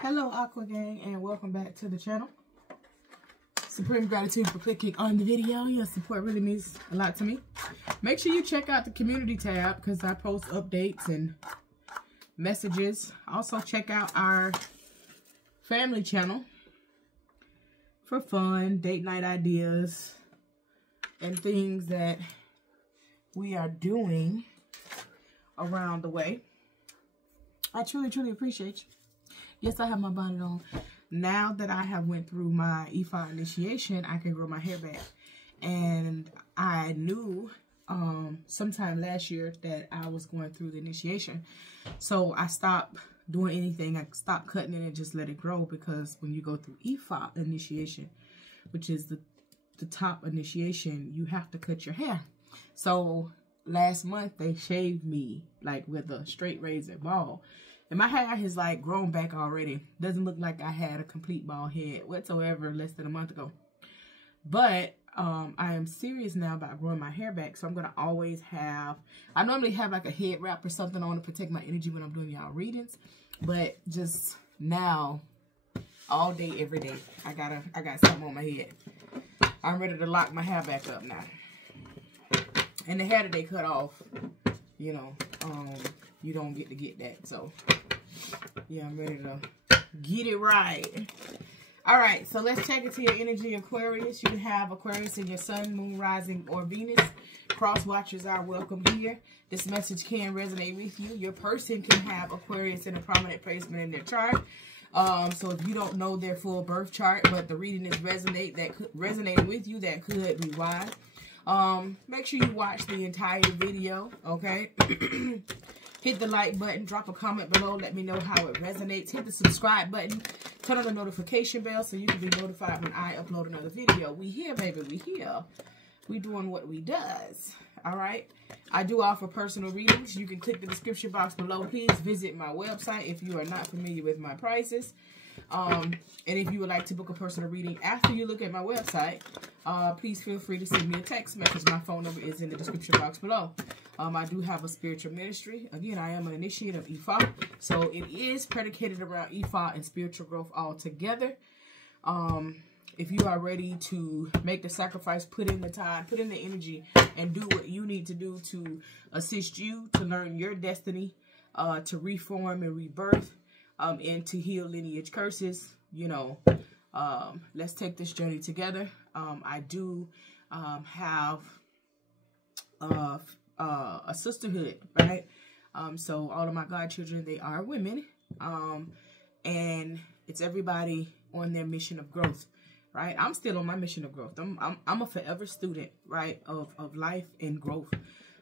Hello Aqua Gang, and welcome back to the channel. Supreme gratitude for clicking on the video. Your support really means a lot to me. Make sure you check out the community tab because I post updates and messages. Also check out our family channel for fun, date night ideas, and things that we are doing around the way. I truly appreciate you. Yes, I have my bonnet on. Now that I have went through my EFA initiation, I can grow my hair back. And I knew sometime last year that I was going through the initiation. So I stopped doing anything. I stopped cutting it and just let it grow, because when you go through EFA initiation, which is the top initiation, you have to cut your hair. So last month they shaved me like with a straight razor ball. And my hair has like grown back already. Doesn't look like I had a complete bald head whatsoever less than a month ago. But I am serious now about growing my hair back. So I'm going to always have, I normally have like a head wrap or something on to protect my energy when I'm doing y'all readings. But just now, all day, every day, I got something on my head. I'm ready to lock my hair back up now. And the hair that they cut off, you know, you don't get to get that. So yeah, I'm ready to get it right. All right, so let's check into your energy, Aquarius. You can have Aquarius in your sun, moon, rising, or Venus. Cross watchers are welcome here. This message can resonate with you. Your person can have Aquarius in a prominent placement in their chart. So if you don't know their full birth chart, but the reading is resonating with you, that could be why. Make sure you watch the entire video, okay? Hit the like button, drop a comment below, let me know how it resonates. Hit the subscribe button, turn on the notification bell so you can be notified when I upload another video. We here, baby, we here. We doing what we does, all right? I do offer personal readings. You can click the description box below. Please visit my website if you are not familiar with my prices. And if you would like to book a personal reading after you look at my website, please feel free to send me a text message. My phone number is in the description box below. I do have a spiritual ministry. Again, I am an initiate of EFA. So it is predicated around EFA and spiritual growth all together. If you are ready to make the sacrifice, put in the time, put in the energy, and do what you need to do to assist you to learn your destiny, to reform and rebirth, and to heal lineage curses, you know, let's take this journey together. I do have a sisterhood, right? So all of my godchildren, they are women, and it's everybody on their mission of growth, right? I'm still on my mission of growth. I'm a forever student, right, of life and growth.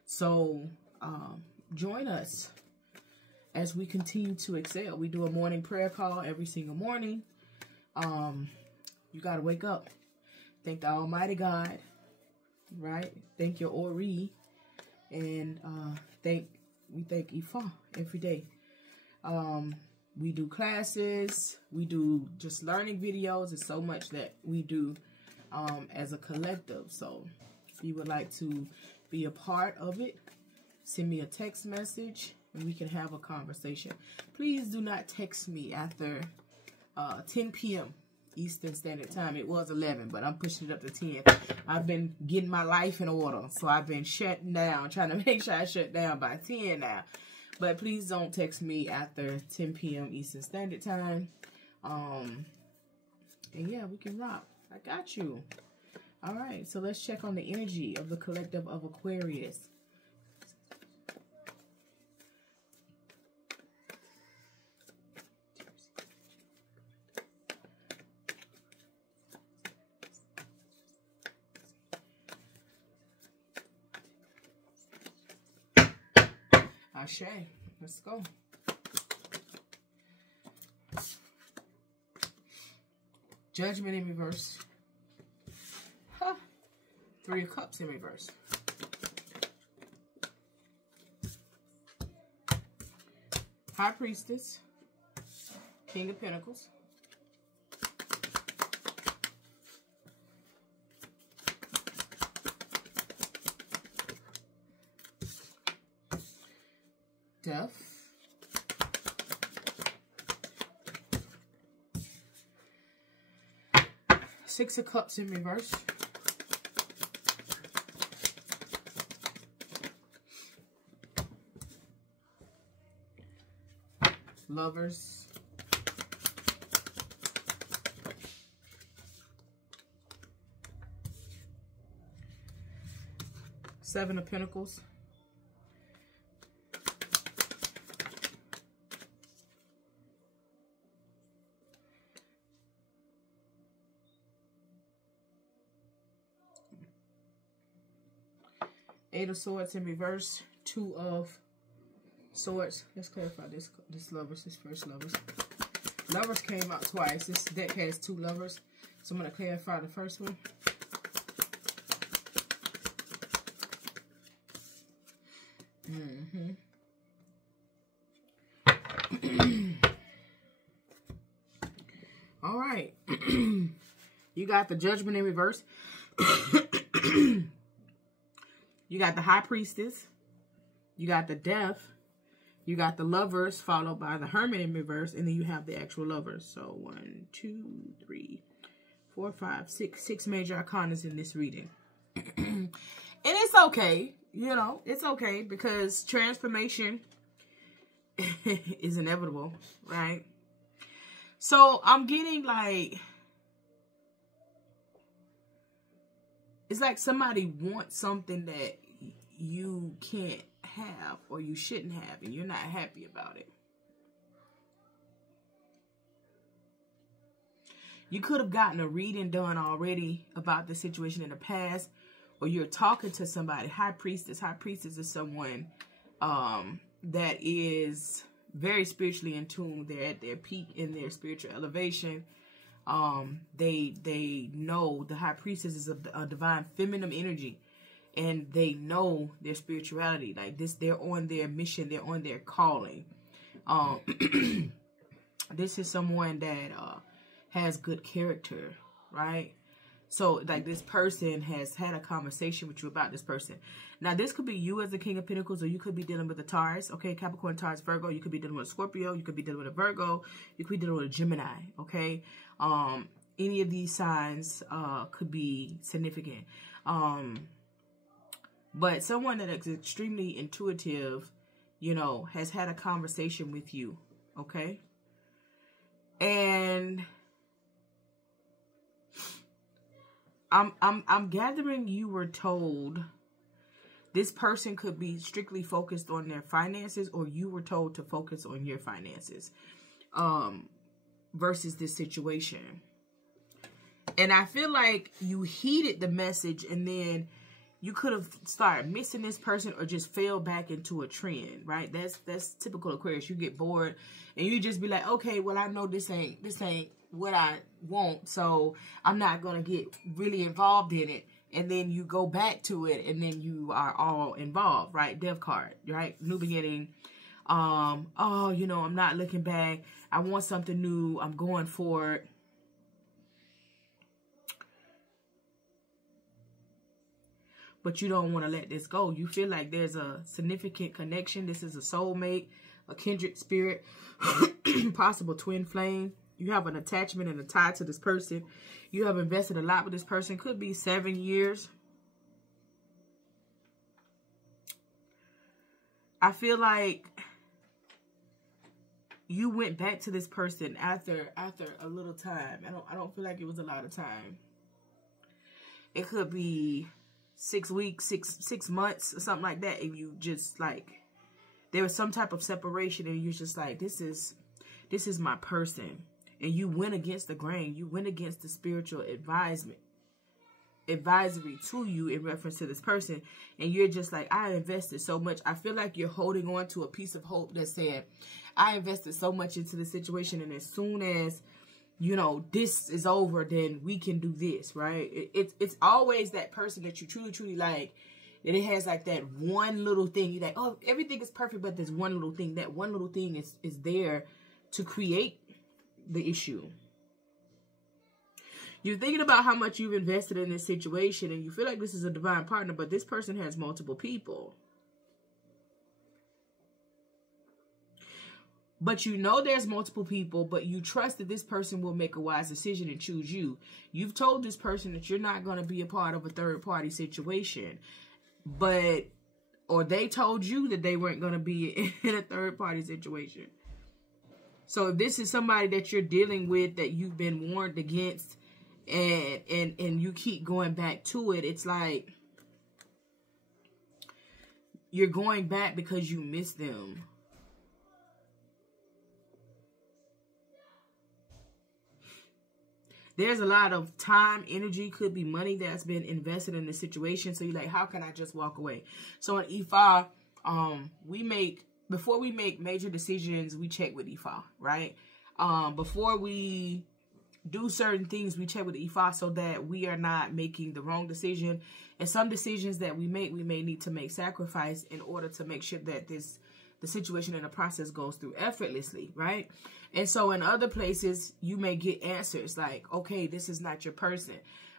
So join us as we continue to excel. We do a morning prayer call every single morning. You got to wake up. Thank the Almighty God, right? Thank your Ori. And we thank Ifa every day. We do classes. We do just learning videos. There's so much that we do as a collective. So if you would like to be a part of it, send me a text message and we can have a conversation. Please do not text me after 10 p.m. Eastern Standard Time. It was 11, but I'm pushing it up to 10. I've been getting my life in order, so I've been shutting down, trying to make sure I shut down by 10 now. But please don't text me after 10 p.m. Eastern Standard Time. And yeah, we can rock. I got you. All right, so let's check on the energy of the collective of Aquarius. Ashe. Let's go. Judgment in reverse. Huh. 3 of Cups in reverse. High Priestess. King of Pentacles. Death. Six of Cups in reverse. Lovers. Seven of Pentacles. Eight of Swords in reverse. Two of Swords. Let's clarify this lovers, this first lovers. Lovers came out twice. This deck has two lovers. So I'm going to clarify the first one. All right. You got the Judgment in reverse. You got the High Priestess. You got the Death. You got the Lovers, followed by the Hermit in reverse. And then you have the actual Lovers. So 1, 2, 3, 4, 5, 6. 6 major arcanas in this reading. And it's okay. You know, it's okay. Because transformation is inevitable. Right? So I'm getting like... It's like somebody wants something that you can't have or you shouldn't have, and you're not happy about it. You could have gotten a reading done already about the situation in the past, or you're talking to somebody. High Priestess. High Priestess is someone that is very spiritually in tune. They're at their peak in their spiritual elevation. They know the High Priestess is a divine feminine energy, and they know their spirituality. Like this, they're on their mission, they're on their calling. This is someone that has good character, right? So like this person has had a conversation with you about this person. Now this could be you as the King of Pentacles, or you could be dealing with a Taurus, okay? Capricorn, Taurus, Virgo. You could be dealing with a Scorpio. You could be dealing with a Virgo. You could be dealing with a Gemini, okay? Any of these signs could be significant. But someone that is extremely intuitive, you know, has had a conversation with you, okay? And I'm gathering you were told this person could be strictly focused on their finances, or you were told to focus on your finances versus this situation. And I feel like you heeded the message, and then you could have started missing this person or just fell back into a trend, right? That's typical Aquarius. You get bored and you just be like, okay, well, I know this ain't what I want, so I'm not going to get really involved in it. And then you go back to it, and then you are all involved, right? Death card, right? New beginning. Oh, you know, I'm not looking back. I want something new. I'm going for it. But you don't want to let this go. You feel like there's a significant connection. This is a soulmate, a kindred spirit, possible twin flame. You have an attachment and a tie to this person. You have invested a lot with this person. Could be 7 years. I feel like you went back to this person after a little time. I don't feel like it was a lot of time. It could be 6 weeks, six months, or something like that. And you just like, there was some type of separation, and you're just like, this is my person. And you went against the grain. You went against the spiritual advisory to you in reference to this person. And you're just like, I invested so much. I feel like you're holding on to a piece of hope that said, I invested so much into the situation, and as soon as, you know, this is over, then we can do this, right? It's always that person that you truly like, and it has like that one little thing. You're like, oh, everything is perfect, but there's one little thing. That one little thing is there to create the issue. You're thinking about how much you've invested in this situation, and you feel like this is a divine partner, but this person has multiple people. But you know there's multiple people, but you trust that this person will make a wise decision and choose you. You've told this person that you're not going to be a part of a third-party situation. Or they told you that they weren't going to be in a third-party situation. So if this is somebody that you're dealing with that you've been warned against and you keep going back to it, it's like you're going back because you miss them. There's a lot of time, energy, could be money that's been invested in the situation. So you're like, how can I just walk away? So in Ifa, before we make major decisions, we check with Ifa, right? Before we do certain things, we check with Ifa so that we are not making the wrong decision. And some decisions that we may need to make sacrifice in order to make sure that the situation and the process goes through effortlessly, right? And so in other places, you may get answers like, okay, this is not your person.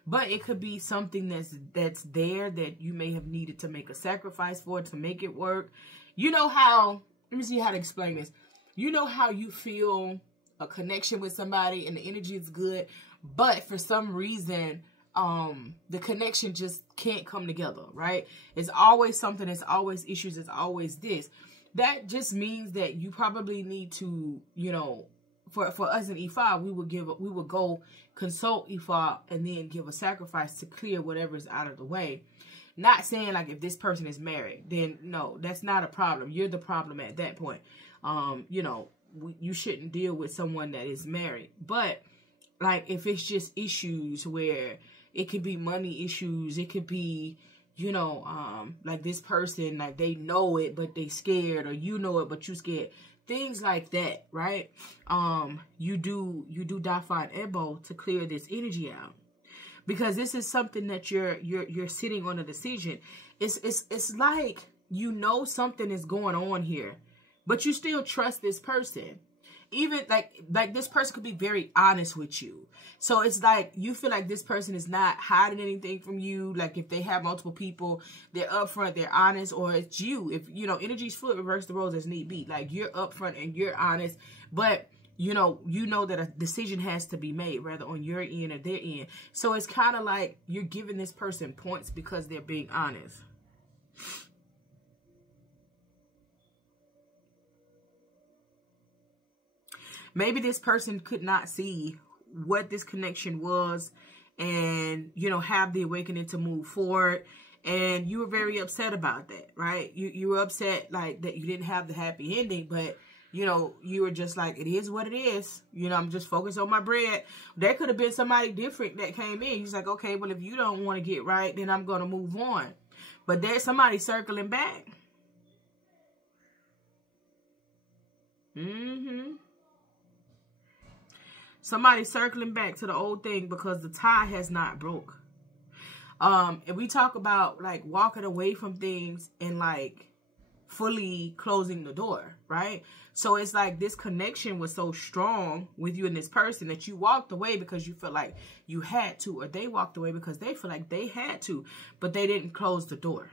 But it could be something that's there that you may have needed to make a sacrifice for to make it work. You know how, let me see how to explain this. You know how you feel a connection with somebody and the energy is good, but for some reason, the connection just can't come together, right? It's always something, it's always issues, it's always this. That just means that you probably need to, you know, for us in Ifa, we would go consult Ifa and then give a sacrifice to clear whatever's out of the way. Not saying like if this person is married, then no, that's not a problem. You're the problem at that point. You know, you shouldn't deal with someone that is married. But like if it's just issues where it could be money issues, it could be, you know, like this person, like they know it, but they scared, or you know it, but you scared. Things like that, right? You do Dafa and Ebo to clear this energy out. Because this is something that you're sitting on a decision. It's like you know something is going on here, but you still trust this person. Even like this person could be very honest with you. So it's like you feel like this person is not hiding anything from you. Like if they have multiple people, they're upfront, they're honest, or it's you. If you know energy's fluid, reverse the roles as need be. Like you're upfront and you're honest, but you know that a decision has to be made, whether on your end or their end. So it's kind of like you're giving this person points because they're being honest. Maybe this person could not see what this connection was and, you know, have the awakening to move forward. And you were very upset about that, right? You were upset like that you didn't have the happy ending, but, you know, you were just like, it is what it is. You know, I'm just focused on my bread. There could have been somebody different that came in. He's like, okay, well, if you don't want to get right, then I'm going to move on. But there's somebody circling back. Somebody circling back to the old thing because the tie has not broke. And we talk about like walking away from things and like fully closing the door, right? So it's like this connection was so strong with you and this person that you walked away because you felt like you had to, or they walked away because they feel like they had to, but they didn't close the door.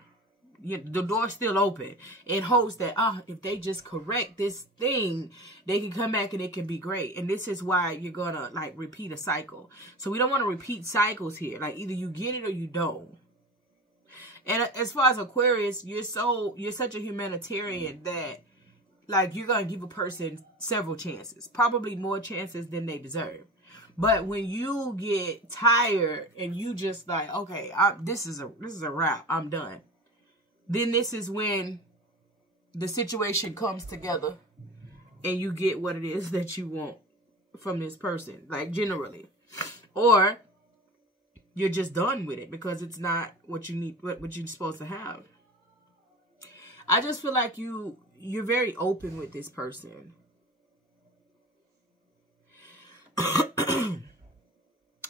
The door's still open in hopes that, if they just correct this thing, they can come back and it can be great. And this is why you're going to like repeat a cycle. So we don't want to repeat cycles here. Like either you get it or you don't. And as far as Aquarius, you're such a humanitarian that like you're going to give a person several chances, probably more chances than they deserve. But when you get tired and you just like, okay, this is a wrap, I'm done. Then this is when the situation comes together and you get what it is that you want from this person, like generally. Or you're just done with it because it's not what you need, what you're supposed to have. I just feel like you're very open with this person. I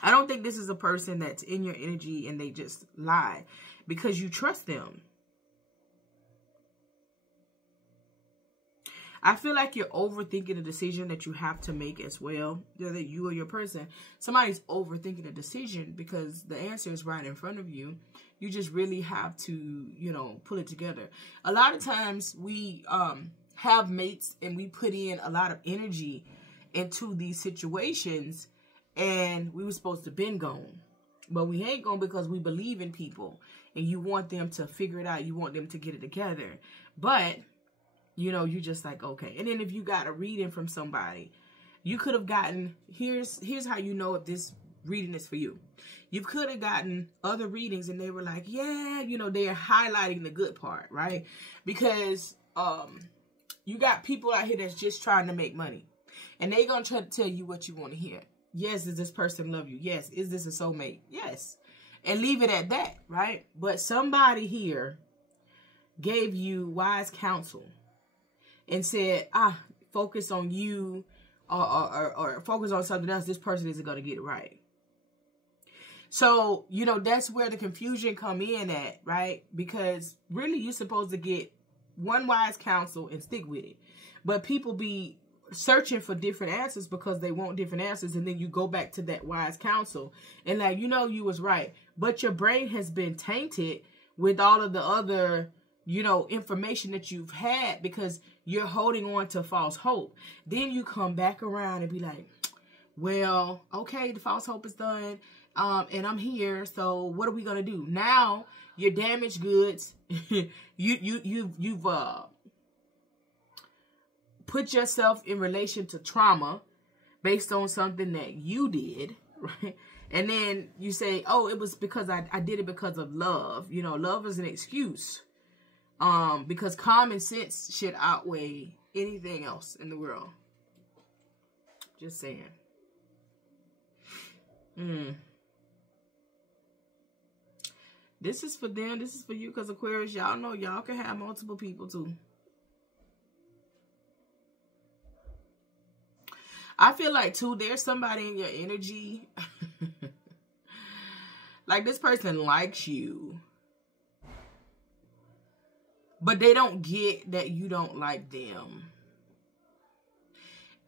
don't think this is a person that's in your energy and they just lie because you trust them. I feel like you're overthinking a decision that you have to make as well. Whether you or your person, somebody's overthinking a decision because the answer is right in front of you. You just really have to, you know, pull it together. A lot of times we have mates and we put in a lot of energy into these situations, and we were supposed to been gone. But we ain't gone because we believe in people and you want them to figure it out. You want them to get it together. But, you know, you just like, okay. And then if you got a reading from somebody, you could have gotten, here's how you know if this reading is for you. You could have gotten other readings and they were like, yeah, you know, they're highlighting the good part, right? Because you got people out here that's just trying to make money. And they going to try to tell you what you want to hear. Yes, does this person love you? Yes. Is this a soulmate? Yes. And leave it at that, right? But somebody here gave you wise counsel and said, focus on you or focus on something else. This person isn't going to get it right. So, you know, that's where the confusion come in at, right? Because really you're supposed to get one wise counsel and stick with it. But people be searching for different answers because they want different answers, and then you go back to that wise counsel and like, you know, you was right, but your brain has been tainted with all of the other, you know, information that you've had because you're holding on to false hope. Then you come back around and be like, well, okay, the false hope is done, and I'm here, so what are we gonna do now? You're damaged goods. you've put yourself in relation to trauma based on something that you did, right? And then you say, oh, it was because I did it because of love. You know, love is an excuse. Because common sense should outweigh anything else in the world. Just saying. This is for them. This is for you, because Aquarius, y'all know y'all can have multiple people too. I feel like, too, there's somebody in your energy. Like, this person likes you. But they don't get that you don't like them.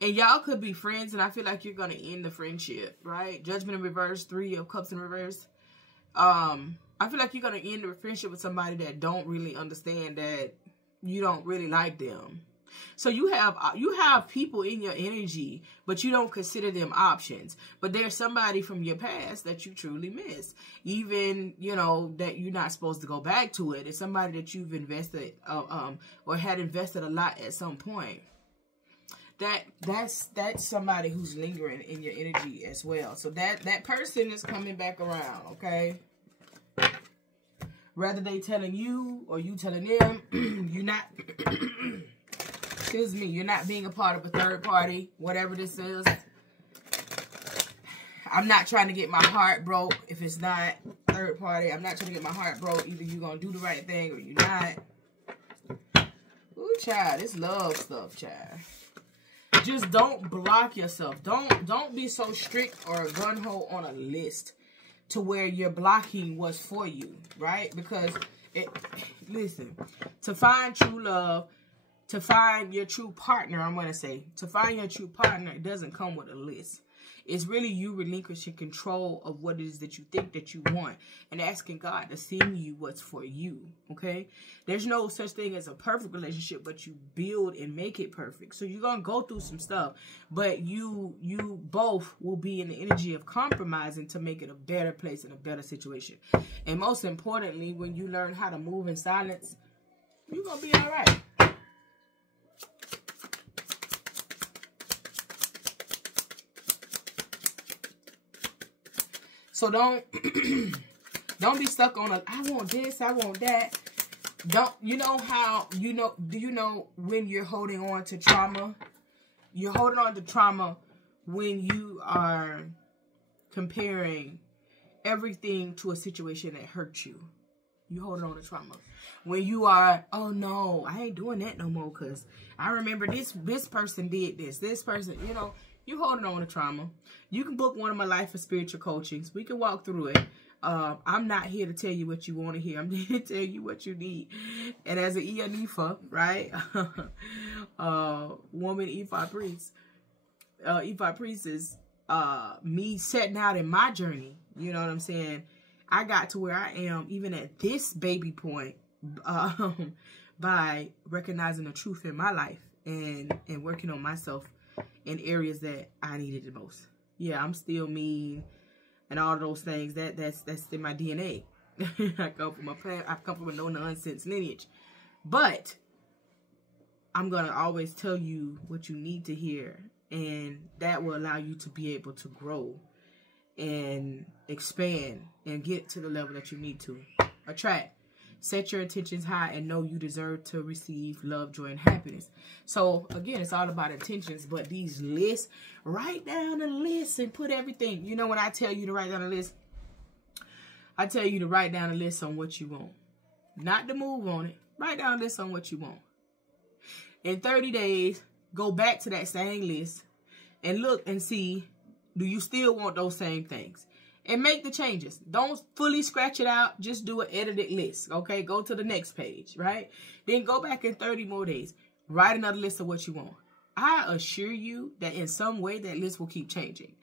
And y'all could be friends, and I feel like you're going to end the friendship, right? Judgment in reverse, 3 of Cups in reverse. I feel like you're going to end the friendship with somebody that don't really understand that you don't really like them. So you have people in your energy, but you don't consider them options. But there's somebody from your past that you truly miss. Even, you know, that you're not supposed to go back to it. It's somebody that you've invested or had invested a lot at some point. That's somebody who's lingering in your energy as well. So that person is coming back around, okay? Whether they telling you or you telling them, you're not excuse me, you're not being a part of a third party, whatever this is. I'm not trying to get my heart broke if it's not third party. I'm not trying to get my heart broke. Either you're going to do the right thing or you're not. Ooh, child, this love stuff, child. Just don't block yourself. Don't be so strict or gun-ho on a list to where you're blocking what's for you, right? Because, listen, to find true love, to find your true partner, I'm going to say, to find your true partner, it doesn't come with a list. It's really you relinquishing control of what it is that you think that you want and asking God to send you what's for you, okay? There's no such thing as a perfect relationship, but you build and make it perfect. So you're going to go through some stuff, but you both will be in the energy of compromising to make it a better place and a better situation. And most importantly, when you learn how to move in silence, you're going to be all right. So don't be stuck on I want this, I want that. Do you know when you're holding on to trauma? You're holding on to trauma when you are comparing everything to a situation that hurt you. You holding on to trauma. When you are, oh no, I ain't doing that no more because I remember this person did this. This person, you know. You holding on to trauma. You can book one of my life for spiritual coachings. We can walk through it. I'm not here to tell you what you want to hear. I'm here to tell you what you need. And as an Ianifa, right? Woman Ifa priest. Ifa priest is me setting out in my journey. You know what I'm saying? I got to where I am, even at this baby point, by recognizing the truth in my life and working on myself in areas that I needed the most. Yeah, I'm still mean and all those things. That's in my DNA. I come from a no nonsense lineage, but I'm gonna always tell you what you need to hear, and that will allow you to be able to grow and expand and get to the level that you need to attract. Set your intentions high and know you deserve to receive love, joy, and happiness. So, again, it's all about intentions. But these lists, write down a list and put everything. You know, when I tell you to write down a list, I tell you to write down a list on what you want. Not to move on it. Write down a list on what you want. In 30 days, go back to that same list and look and see, do you still want those same things? And make the changes. Don't fully scratch it out. Just do an edited list. Okay, go to the next page, right? Then go back in 30 more days. Write another list of what you want. I assure you that in some way that list will keep changing.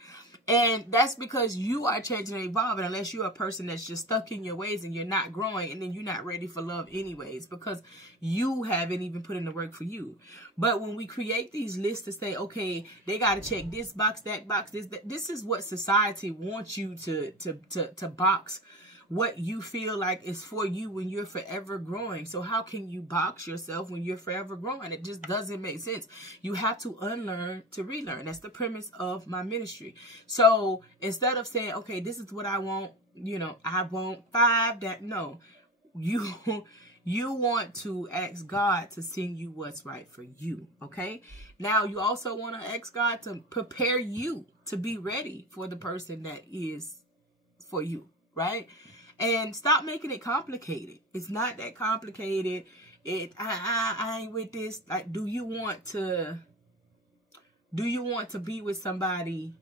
And that's because you are changing and evolving, unless you're a person that's just stuck in your ways and you're not growing, and then you're not ready for love anyways, because you haven't even put in the work for you. But when we create these lists to say, okay, they got to check this box, that box, this is what society wants you to box what you feel like is for you when you're forever growing. So how can you box yourself when you're forever growing? It just doesn't make sense. You have to unlearn to relearn. That's the premise of my ministry. So instead of saying, okay, this is what I want, you know, I want 5, that, no, you want to ask God to send you what's right for you. Okay. Now you also want to ask God to prepare you to be ready for the person that is for you. Right. And stop making it complicated. It's not that complicated. I ain't with this. Like, do you want to be with somebody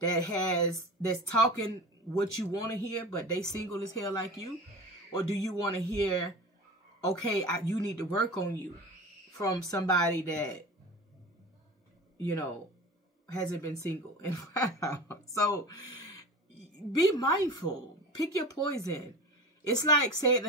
that's talking what you want to hear, but they single as hell like you? Or do you want to hear, okay, you need to work on you, from somebody that, you know, hasn't been single? And so be mindful. Pick your poison. It's like saying,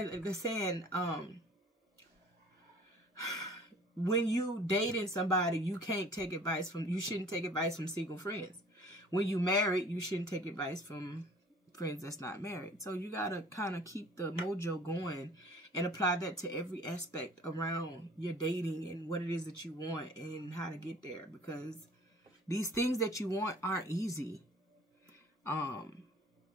when you dating somebody, you shouldn't take advice from single friends. When you married, you shouldn't take advice from friends that's not married. So you got to kind of keep the mojo going and apply that to every aspect around your dating and what it is that you want and how to get there, because these things that you want aren't easy.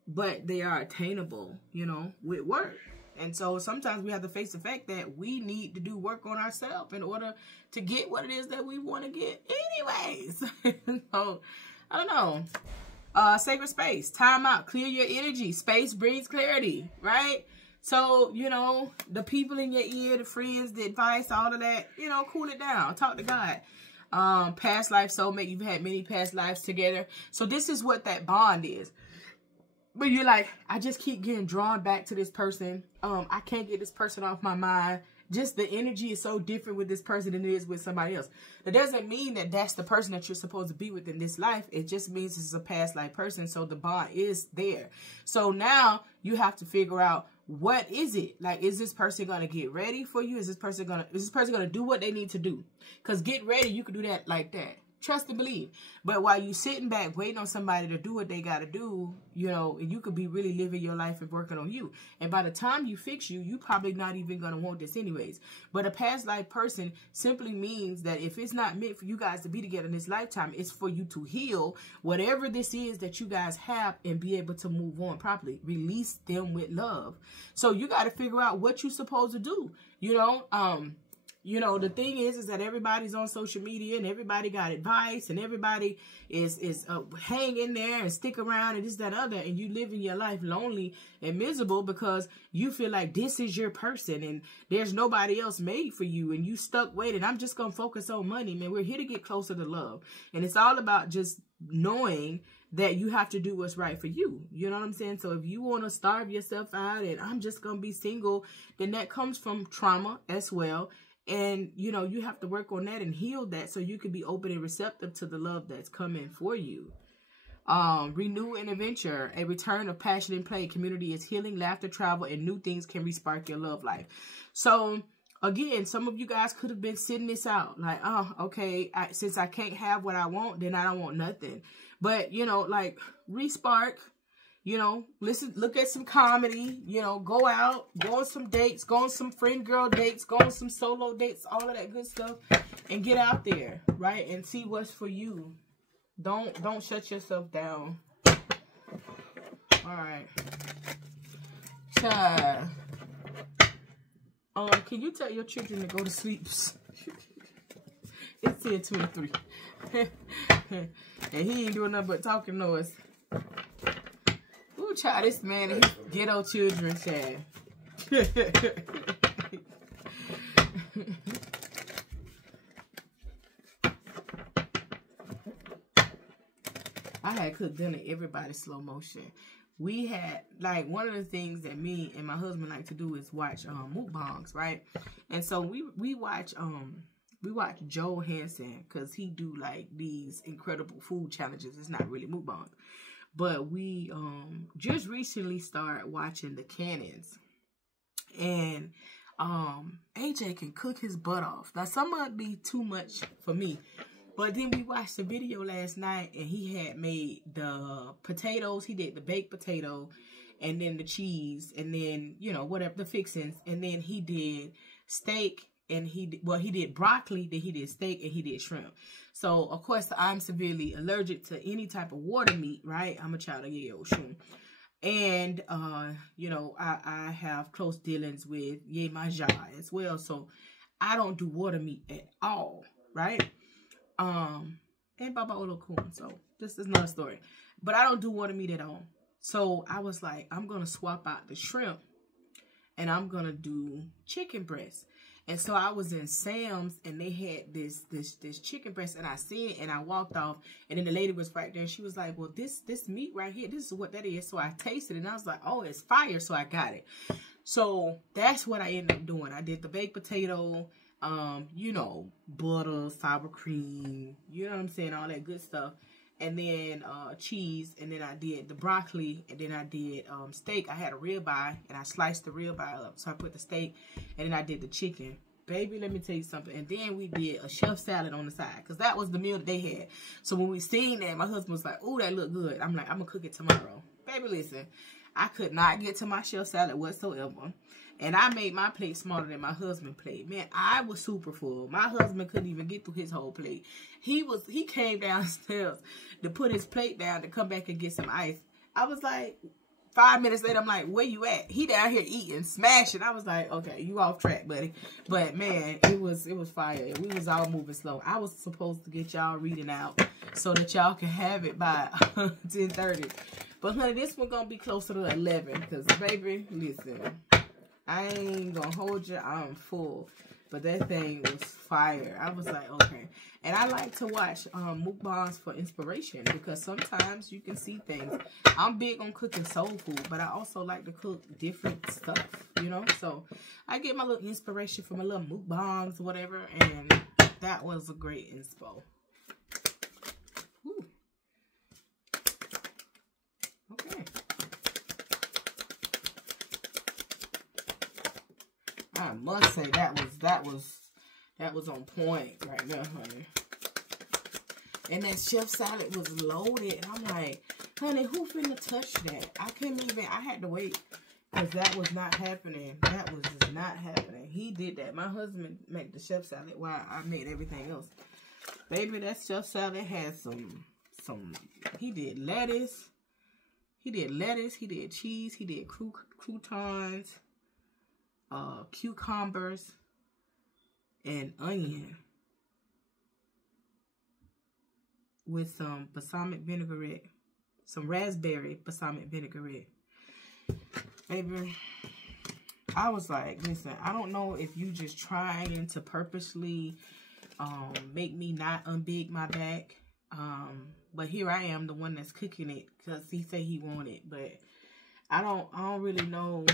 But they are attainable, you know, with work. And so sometimes we have to face the fact that we need to do work on ourselves in order to get what it is that we want to get anyways. So, I don't know. Sacred space. Time out. Clear your energy. Space brings clarity, right? So, you know, the people in your ear, the friends, the advice, all of that, you know, cool it down. Talk to God. Past life soulmate. You've had many past lives together. So this is what that bond is. But you're like, I just keep getting drawn back to this person. I can't get this person off my mind. Just the energy is so different with this person than it is with somebody else. That doesn't mean that that's the person that you're supposed to be with in this life. It just means this is a past life person. So the bond is there. So now you have to figure out, what is it? Like, is this person going to get ready for you? Is this person going to do what they need to do? Because get ready, you can do that like that. Trust and believe. But while you sitting back waiting on somebody to do what they got to do, you know, you could be really living your life and working on you. And by the time you fix you probably not even going to want this anyways. But a past life person simply means that if it's not meant for you guys to be together in this lifetime, it's for you to heal whatever this is that you guys have and be able to move on properly. Release them with love. So you got to figure out what you're supposed to do. You know, you know, the thing is that everybody's on social media and everybody got advice and everybody is hang in there and stick around and this, that, other. And you living your life lonely and miserable because you feel like this is your person and there's nobody else made for you. And you stuck waiting. I'm just going to focus on money, man. We're here to get closer to love. And it's all about just knowing that you have to do what's right for you. You know what I'm saying? So if you want to starve yourself out and I'm just going to be single, then that comes from trauma as well. And, you know, you have to work on that and heal that so you can be open and receptive to the love that's coming for you. Renew and adventure. A return of passion and play. Community is healing, laughter, travel, and new things can respark your love life. So, again, some of you guys could have been sitting this out. Like, oh, okay, since I can't have what I want, then I don't want nothing. But, you know, like, respark, you know, listen, look at some comedy, you know, go out, go on some dates, go on some friend girl dates, go on some solo dates, all of that good stuff, and get out there, right? And see what's for you. Don't shut yourself down. All right. Child. Can you tell your children to go to sleep? It's 10:23. And he ain't doing nothing but talking noise. Ooh, child, this man and his ghetto children, child. I had cooked dinner, everybody slow motion. We had, like, one of the things that me and my husband like to do is watch mukbangs, right? And so we watch Joe Hansen, because he do like these incredible food challenges. It's not really mukbang. But we just recently started watching the Cannons. And AJ can cook his butt off. Now, some might be too much for me. But then we watched the video last night, and he had made the potatoes. He did the baked potato, and then the cheese, and then, you know, whatever, the fixings. And then he did steak, and he did broccoli, then he did steak, and he did shrimp. So, of course, I'm severely allergic to any type of water meat, right? I'm a child of Yayo Shun. And, you know, I have close dealings with Ye Maja as well. So, I don't do water meat at all, right? And Baba Olokun. So this is another story. But I don't do water meat at all. So I was like, I'm going to swap out the shrimp and I'm going to do chicken breast. And so I was in Sam's and they had this chicken breast, and I seen it and I walked off, and then the lady was right there and she was like, well, this meat right here, this is what that is. So I tasted it and I was like, oh, it's fire. So I got it. So that's what I ended up doing. I did the baked potato, you know, butter, sour cream, you know what I'm saying, all that good stuff. And then cheese, and then I did the broccoli, and then I did steak. I had a ribeye, and I sliced the ribeye up. So I put the steak, and then I did the chicken. Baby, let me tell you something. And then we did a chef salad on the side, because that was the meal that they had. So when we seen that, my husband was like, oh, that look good. I'm like, I'm going to cook it tomorrow. Baby, listen, I could not get to my chef salad whatsoever. And I made my plate smaller than my husband's plate. Man, I was super full. My husband couldn't even get through his whole plate. He came downstairs to put his plate down to come back and get some ice. I was like, 5 minutes later, I'm like, where you at? He down here eating, smashing. I was like, okay, you off track, buddy. But man, it was fire. We was all moving slow. I was supposed to get y'all reading out so that y'all can have it by 10:30. But honey, this one gonna be closer to 11, because baby, listen, I ain't gonna hold you. I'm full. But that thing was fire. I was like, okay. And I like to watch mukbangs for inspiration, because sometimes you can see things. I'm big on cooking soul food, but I also like to cook different stuff, you know? So I get my little inspiration from my little mukbangs, whatever. And that was a great inspo. Ooh. Okay. I must say that was on point right there, honey. And that chef salad was loaded. And I'm like, honey, who finna touch that? I had to wait, because that was not happening. That was just not happening. He did that. My husband made the chef salad while I made everything else. Baby, that chef salad had he did lettuce. He did cheese. He did croutons. Cucumbers and onion with some balsamic vinaigrette, some raspberry balsamic vinaigrette. Baby, I was like, listen, I don't know if you just trying to purposely make me not unbig my back, but here I am, the one that's cooking it, because he said he wanted, but I don't really know.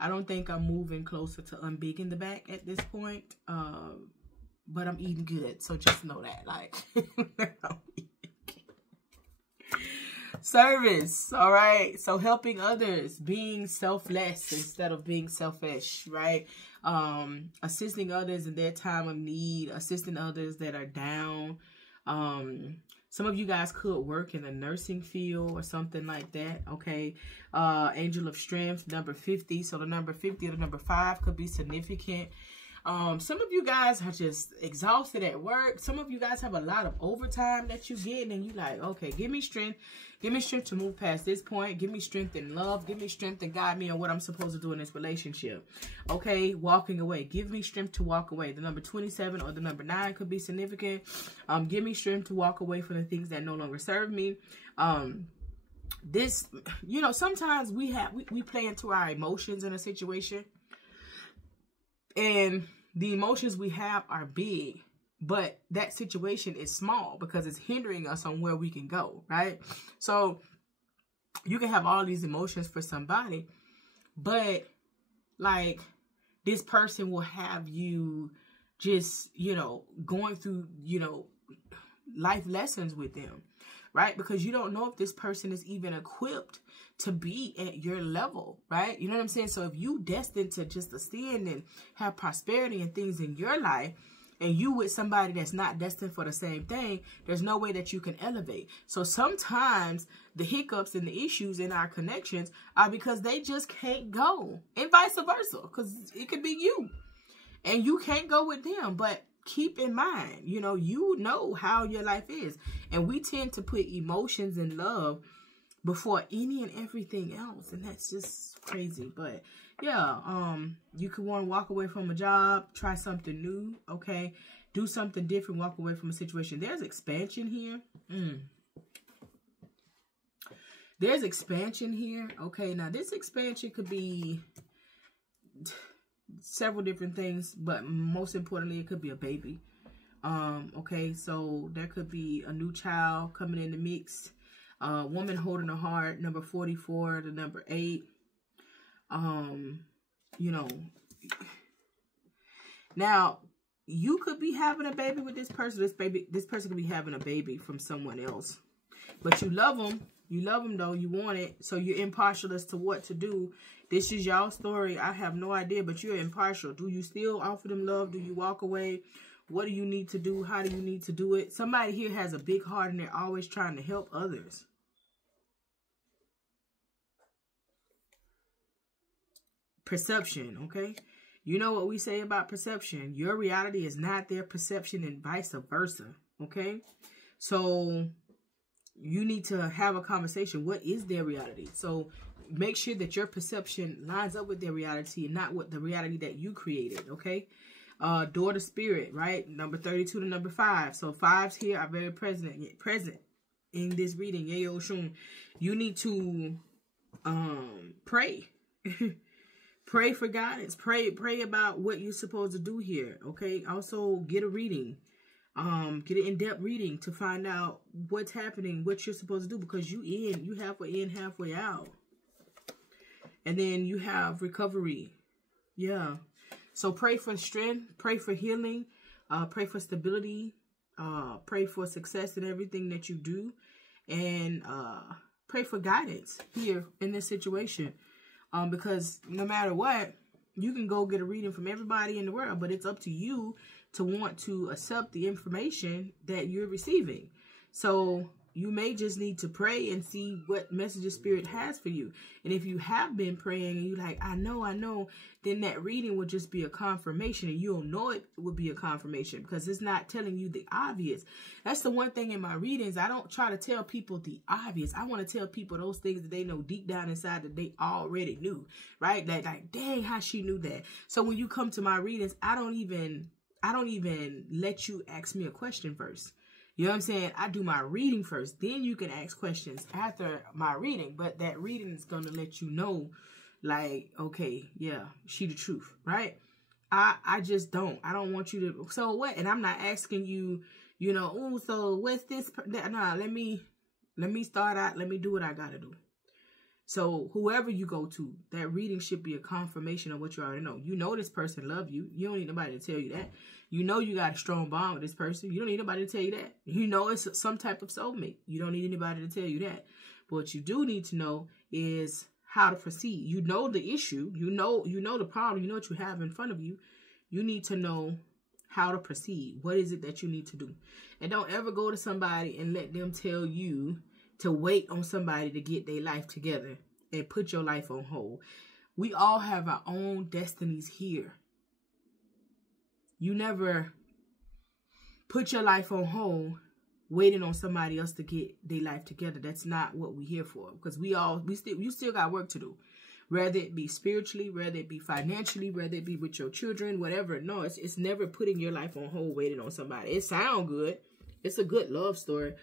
I don't think I'm moving closer to unbigging the back at this point. But I'm eating good, so just know that. Like, Service, all right? So helping others, being selfless instead of being selfish, right? Assisting others in their time of need, assisting others that are down. Some of you guys could work in the nursing field or something like that, okay? Angel of Strength, number 50. So the number 50 or the number 5 could be significant. Some of you guys are just exhausted at work. Some of you guys have a lot of overtime that you get, and you like, okay, give me strength. Give me strength to move past this point. Give me strength in love. Give me strength to guide me on what I'm supposed to do in this relationship. Okay, walking away. Give me strength to walk away. The number 27 or the number 9 could be significant. Give me strength to walk away from the things that no longer serve me. This, you know, sometimes we play into our emotions in a situation. And the emotions we have are big, but that situation is small because it's hindering us on where we can go, right? So you can have all these emotions for somebody, but like this person will have you just, you know, going through, you know, life lessons with them, right? Because you don't know if this person is even equipped to be at your level, right? You know what I'm saying? So if you destined to just ascend and have prosperity and things in your life, and you with somebody that's not destined for the same thing, there's no way that you can elevate. So sometimes the hiccups and the issues in our connections are because they just can't go, and vice versa, because it could be you and you can't go with them. But keep in mind, you know how your life is, and we tend to put emotions and love before any and everything else, and that's just crazy. But yeah, you could want to walk away from a job, try something new, okay? Do something different, walk away from a situation. There's expansion here. There's expansion here, okay? Now, this expansion could be several different things, but most importantly, it could be a baby. Okay, so there could be a new child coming in the mix. Woman holding a heart, number 44, the number 8. You know, now you could be having a baby with this person. This person could be having a baby from someone else, but you love them. You love them though. You want it, so you're impartial as to what to do. This is y'all story. I have no idea, but you're impartial. Do you still offer them love? Do you walk away? What do you need to do? How do you need to do it? Somebody here has a big heart and they're always trying to help others. Perception, okay? You know what we say about perception. Your reality is not their perception and vice versa, okay? So you need to have a conversation. What is their reality? So make sure that your perception lines up with their reality and not with the reality that you created, okay? Door to spirit, right? Number 32 to number 5. So 5s here are very present in this reading. Yayo Shun. You need to pray. Pray for guidance. Pray about what you're supposed to do here, okay? Also, get a reading. Get an in-depth reading to find out what's happening, what you're supposed to do, because you halfway in, halfway out. And then you have recovery. Yeah. So pray for strength, pray for healing, pray for stability, pray for success in everything that you do, and pray for guidance here in this situation. Because no matter what, you can go get a reading from everybody in the world, but it's up to you to want to accept the information that you're receiving. So you may just need to pray and see what messages Spirit has for you. And if you have been praying and you're like, I know, then that reading will just be a confirmation, and you'll know it will be a confirmation because it's not telling you the obvious. That's the one thing in my readings. I don't try to tell people the obvious. I want to tell people those things that they know deep down inside that they already knew, right? Like dang, how she knew that. So when you come to my readings, I don't even let you ask me a question first. You know what I'm saying? I do my reading first. Then you can ask questions after my reading. But that reading is going to let you know, like, okay, yeah, she the truth, right? I just don't. I don't want you to. So what? And I'm not asking you, you know, oh, so what's this? No, let me start out. Let me do what I got to do. So whoever you go to, that reading should be a confirmation of what you already know. You know this person loves you. You don't need nobody to tell you that. You know you got a strong bond with this person. You don't need nobody to tell you that. You know it's some type of soulmate. You don't need anybody to tell you that. But what you do need to know is how to proceed. You know the issue. You know the problem. You know what you have in front of you. You need to know how to proceed. What is it that you need to do? And don't ever go to somebody and let them tell you to wait on somebody to get their life together and put your life on hold. We all have our own destinies here. You never put your life on hold waiting on somebody else to get their life together. That's not what we're here for. Because you still got work to do. Whether it be spiritually, whether it be financially, whether it be with your children, whatever. No, it's never putting your life on hold waiting on somebody. It sounds good. It's a good love story.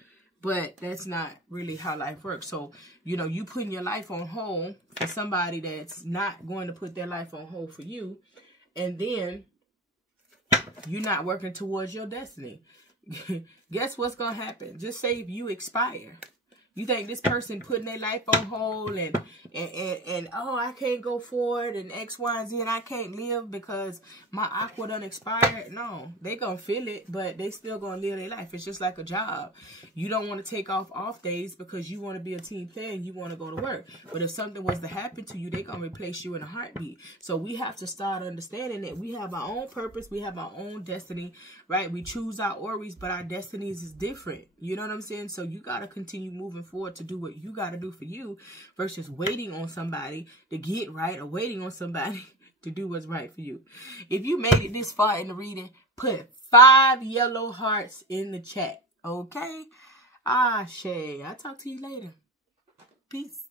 But that's not really how life works. So, you know, you putting your life on hold for somebody that's not going to put their life on hold for you. And then you're not working towards your destiny. Guess what's going to happen? Just say if you expire. You think this person putting their life on hold and oh, I can't go forward and X, Y, and Z and I can't live because my aqua done expired. No, they gonna feel it, but they still gonna live their life. It's just like a job. You don't want to take off days because you want to be a team player and you want to go to work. But if something was to happen to you, they gonna replace you in a heartbeat. So we have to start understanding that we have our own purpose. We have our own destiny, right? We choose our orbits, but our destinies is different. You know what I'm saying? So you got to continue moving forward to do what you got to do for you versus waiting on somebody to get right or waiting on somebody to do what's right for you. If you made it this far in the reading, put 5 yellow hearts in the chat. Okay? Shay. I'll talk to you later. Peace.